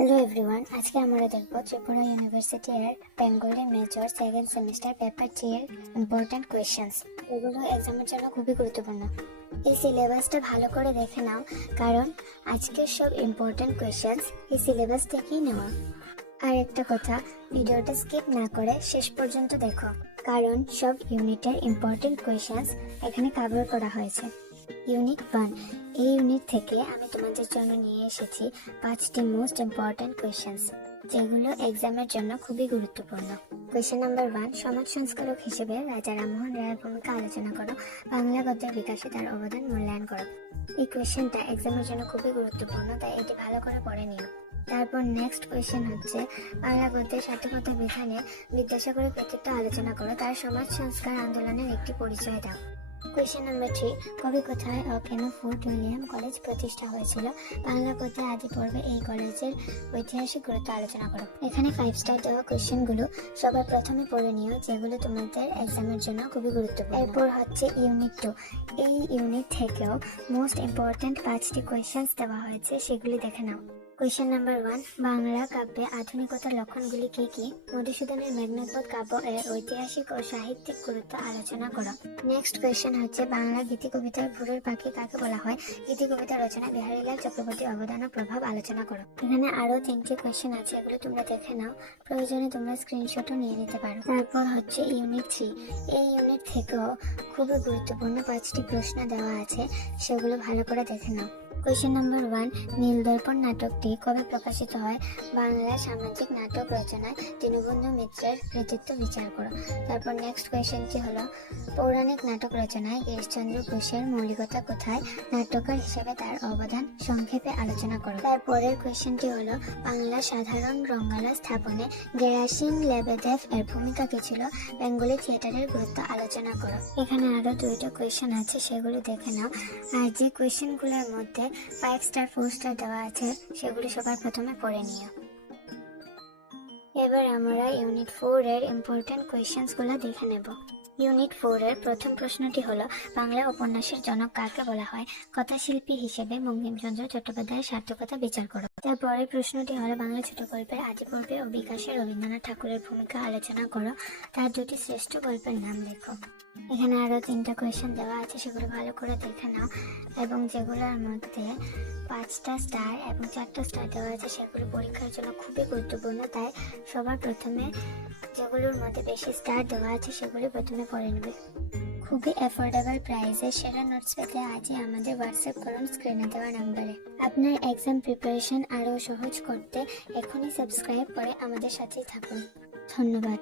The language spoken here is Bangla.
হ্যালো এভরিওয়ান, আজকে আমরা দেখব ত্রিপুরা ইউনিভার্সিটি এর Bengali major second semester paper 3 এর ইম্পর্টেন্ট কোয়েশ্চেন্স। এগুলো এক্সামের জন্য খুবই গুরুত্বপূর্ণ। এই সিলেবাসটা ভালো করে দেখে নাও, কারণ আজকের সব ইম্পর্টেন্ট কোয়েশ্চেন্স এই সিলেবাস থেকেই নেওয়া। আর একটা কথা, ভিডিওটা স্কিপ না করে শেষ পর্যন্ত দেখো, কারণ সব ইউনিটের ইম্পর্টেন্ট কোয়েশ্চেন্স এখানে কভার করা হয়েছে। ইউনিট 1, এই ইউনিট থেকে আমি তোমাদের জন্য নিয়ে এসেছি 5টি মোস্ট ইম্পর্টেন্ট কোয়েশ্চেন্স, যেগুলো এক্সামের জন্য খুবই গুরুত্বপূর্ণ। কোয়েশ্চেন নাম্বার 1, সমাজ সংস্কারক হিসেবে রাজা রামমোহন রায়ের ভূমিকা আলোচনা করো, বাংলা গদ্যের বিকাশে তার অবদান মূল্যায়ন করো। এই কোয়েশ্চেনটা এক্সামের জন্য খুবই গুরুত্বপূর্ণ, তাই এটি ভালো করে পড়ে নিও। তারপর নেক্সট কোয়েশ্চেন হচ্ছে, বাংলা গদ্যের সার্থকতা বিধানে বিদ্যাসাগরের কৃতিত্ব আলোচনা করো, তার সমাজ সংস্কার আন্দোলনের একটি পরিচয় দাও। কোয়েশ্চেন নাম্বার 3, কবে, কোথায় ও কেন ফোর্ট উইলিয়াম কলেজ প্রতিষ্ঠা হয়েছিল, বাংলা গদ্যের আদি পর্বে এই কলেজের ঐতিহাসিক গুরুত্ব আলোচনা করো। এখানে 5 স্টার দেওয়া কোয়েশ্চেনগুলো সবার প্রথমে পড়ে নিও, যেগুলো তোমাদের এক্সামের জন্য খুবই গুরুত্বপূর্ণ। এরপর হচ্ছে ইউনিট 2, এই ইউনিট থেকেও মোস্ট ইম্পর্টেন্ট 5টি কোয়েশ্চেন্স দেওয়া হয়েছে, সেগুলি দেখে নাও। কোয়েশ্চেন নাম্বার 1, বাংলা কাব্যে আধুনিকতার লক্ষণগুলি কি কি, মধুসূদনের মেঘনাদবধ কাব্য এর ঐতিহাসিক ও সাহিত্যিক গুরুত্ব আলোচনা করো। নেক্সট কোয়েশ্চেন হচ্ছে, বাংলা গীতি কবিতার ভোরের পাখি কাকে বলা হয়, গীতি কবিতা রচনা বিহারীলাল চক্রবর্তীর অবদান ও প্রভাব আলোচনা করো। এখানে আরো 3টি কোয়েশ্চেন আছে, এগুলো তোমরা দেখে নাও, প্রয়োজনে তোমরা স্ক্রিনশটও নিয়ে নিতে পারো। তারপর হচ্ছে ইউনিট 3, এই ইউনিট থেকেও খুবই গুরুত্বপূর্ণ 5টি প্রশ্ন দেওয়া আছে, সেগুলো ভালো করে দেখে নাও। কোয়েশ্চেন নাম্বার 1, নীলদর্পণ নাটকটি কবে প্রকাশিত হয়, বাংলা সামাজিক নাটক রচনায় দীনবন্ধু মিত্রের কৃতিত্ব বিচার করো। তারপর নেক্সট কোয়েশ্চেনটি হলো, পৌরাণিক নাটক রচনায় গিরিশচন্দ্র ঘোষের মৌলিকতা কোথায়, নাট্যকার হিসেবে তার অবদান সংক্ষেপে আলোচনা করো। তারপরের কোয়েশ্চেনটি হলো, বাংলা সাধারণ রঙ্গালা স্থাপনে গেরাসিং লেবেদেভ এর ভূমিকা কি ছিল, বেঙ্গলি থিয়েটারের গুরুত্ব আলোচনা করো। এখানে আরো 2টা কোয়েশ্চেন আছে, সেগুলো দেখে নাও। আর যে কোয়েশ্চেনগুলোর মধ্যে 5 স্টার 4 স্টার দেওয়া আছে, সেগুলি সবার প্রথমে পড়ে নিও। এবার আমরা ইউনিট 4 এর ইম্পর্টেন্ট কোয়েশ্চেন্স গুলো দেখে নেব। ইউনিট 4 এর প্রথম প্রশ্নটি হলো, বাংলা উপন্যাসের জনক কাকে বলা হয়, কথাশিল্পী হিসেবে বঙ্কিমচন্দ্র চট্টোপাধ্যায়ের সার্থকতা বিচার করো। তারপরে প্রশ্নটি হলো, বাংলা ছোট গল্পের আদি পর্বে ও বিকাশে রবীন্দ্রনাথ ঠাকুরের ভূমিকা আলোচনা করো, তার 2টি শ্রেষ্ঠ গল্পের নাম লেখো। এখানে আরো 3টা কোয়েশ্চেন দেওয়া আছে, সেগুলো ভালো করে দেখে নাও, এবং যেগুলোর মধ্যে 5টা স্টার এবং 4টা স্টার দেওয়া আছে, সেগুলো পরীক্ষার জন্য খুবই গুরুত্বপূর্ণ, তাই সবার প্রথমে যেগুলোর মধ্যে বেশি স্টার দেওয়া আছে সেগুলো প্রথমে পড়ে নেবে। খুবই অ্যাফোর্ডেবল প্রাইসে সেরা নোটস পেতে আজই আমাদের হোয়াটসঅ্যাপ করুন স্ক্রিনে দেওয়া নাম্বারে। আপনার এক্সাম প্রিপারেশন আরও সহজ করতে এখনই সাবস্ক্রাইব করে আমাদের সাথেই থাকুন। ধন্যবাদ।